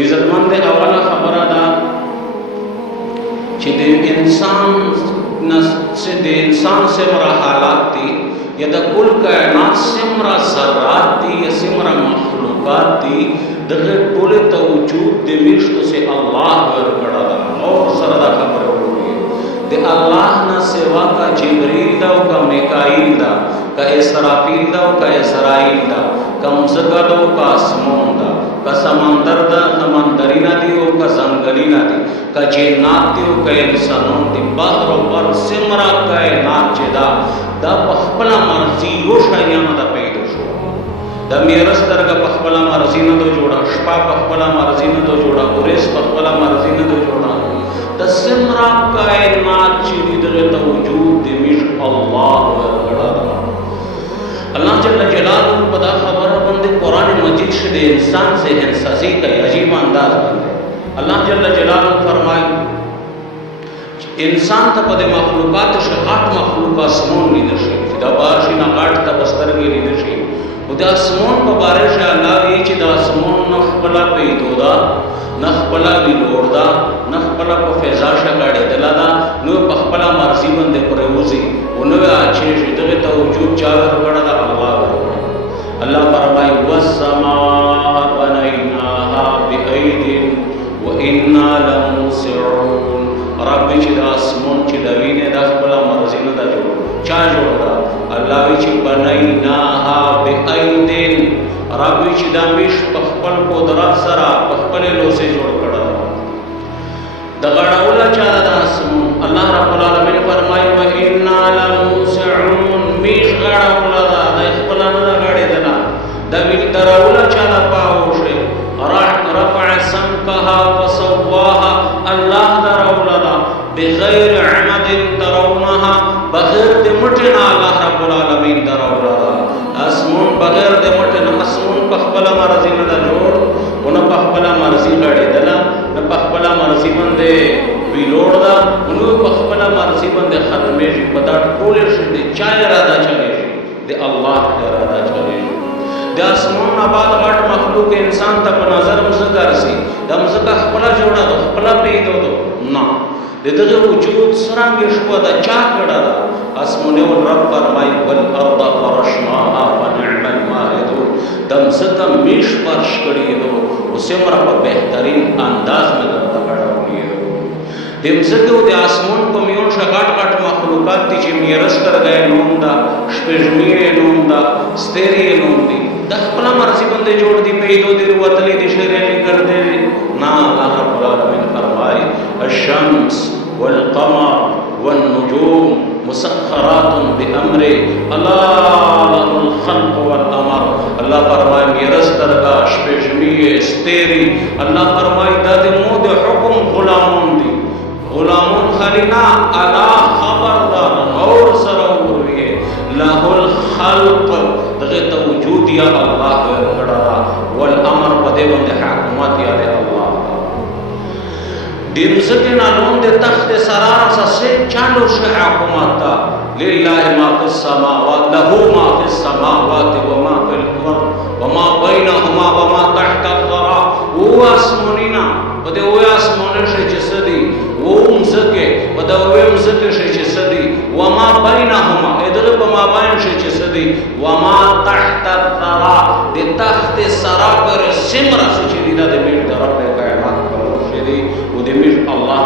इज्जतमंद अवला खबर अदा कि इंसान से मरा हालात थी या द कुल कायनात से मरा ज़र्रात थी या से मरा मखलूक़ात थी दगे टोले तवजूद दिमिश्त से अल्लाह वर कड़ा दा और सरदा खबर होगी दे अल्लाह न सेवा का जिब्रील दा का मिकाईल दा का इसराफील दा का इस्राईल दा का मुज़क्का दा का आसमान दा का समंदर दा समंदरीना दी का जंगलीना दी का जिन्नात दी का इंसानों दी बहर वर सिमरा कायनात जदा दा पखपला मर्जी यो शायाना दा पैदा शो दा मेरस दरगा पखपला मर्जी न दो जोड़ा शपा पखपला मर्जी न दो जोड़ा उरेस पखपला मर्जी न दो जोड़ा दा सिमरा कायनात चीनी दगे तवजूद दिमिश अल्लाह वरगड़ा अल्लाह जल्ल जलालहू पदा खबर बंदे कुरान मजीद से इंसान से हंसासी का अजीब अंदाज बंदे अल्लाह जल्ल जलालहू फरमाए इंसान त पदे मखलूकात से आठ मखलूका समोन लीदरशिप दा बारशी ना काट ता बस्तर की लीदरशिप उदा समोन को बारिश अल्लाह ये च दा समोन नखबला पे दोदा नखबला विलोड़दा नखबला को फैजा शगाड़े दलादा नो पखबला मर्जी बंदे पर उजी उनवे अच्छे जितने तवजूद चावर गड़ा दा अल्लाह फरमाए वस्समाअ बनैनाहा बिअयदिन व इन्ना लमूसिऊन रब्बी चिदा आसमान चिदा वीने दा खबला मर्जी न दा जोड़ चा जोड़ा अल्लाह विच बनैनाहा बिअयदिन रब्बी चिदा मिश पखपल कुदरत सरा पखपले लो से जोड़ कड़ा दगड़ाउला चादा दा आसमान अल्लाह रब्बुल आलमीन फरमाए व इन्ना लमूसिऊन मिश गड़ाउला दा खबला न दा गाड़े दला दविल दराउला चादा पाओशे रफ़अ समकहा फसव्वाहा अल्लाह दराउला दा बिगैर अमदिन तरौनहा बगैर दे मटना अल्लाह रब्बुल आलमीन दराउला दा आसमान बगैर दे मटना आसमान पखबला मर्जी न दा जोड़ उन पखबला मर्जी गाड़े दला न पखबला मर्जी बंदे विलोड़ दा उन पखबला मर्जी बंदे खत्मे जी पता टोले से दे चाय रादा चले दे अल्लाह के रादा चले दे आसमान आबाद घाट मखलूक इंसान तक नजर मुजक्का रसी दा मुजक्का खपला जोड़ा दो खपला पे दो ना दे दगे वजूद सरांगे शुआ दा चा कड़ा दा आसमाने व रब फरमाई वल अर्द फरशनाहा फनिअमल माहिदून दम सका मिश फर्श कड़ी दो उसे मरा पर बेहतरीन अंदाज में दम कड़ा हुई दिम सके दे आसमान को मियों शकाट काट मखलूकात ती जे मिरस कर गए नूंदा स्पेजमीए नूंदा स्तेरी नूंदी दखपला मर्जी बंदे जोड़ दी पे दो दिर वतली दिशेरे कर दे ना अल्लाह रब्बुल आलमीन फरमाए अश-शम्स वल कमर वन नुजूम मुसख्खरातुन बिअमरि अला लहुल खल्क़ वल अमर अल्लाह फरमाए मिरस दरगा स्पेजमीए स्तेरी अल्लाह फरमाए दादे मोद हुक्म गुलामों दी गुलामों खलीना अला खबरदार और सरोवरिए लहुल खल्क़ दगे तवजूद या अल्लाह कड़ा वल अमर पदे बंदे हुकूमत या दे अल्लाह दिन सके ना लोन दे तख्त सरारा से चालो से हुकूमत लिल्लाहि मा फिस समावात लहू मा फिस समावात व मा फिल अर्द व मा बैनहुमा व मा तहत अल-थरा वो आसमानीना पदे वो आसमाने से जसदी वो मज़के पदे वो मज़के से जसदी व मा बैनहुमा इधर व मा बैन से जसदी व मा तहत अल-थरा दे तख्त सरा पर सिमरा से चिदा दे मिट तरफ कायनात पर शेदी वो दे मिट अल्लाह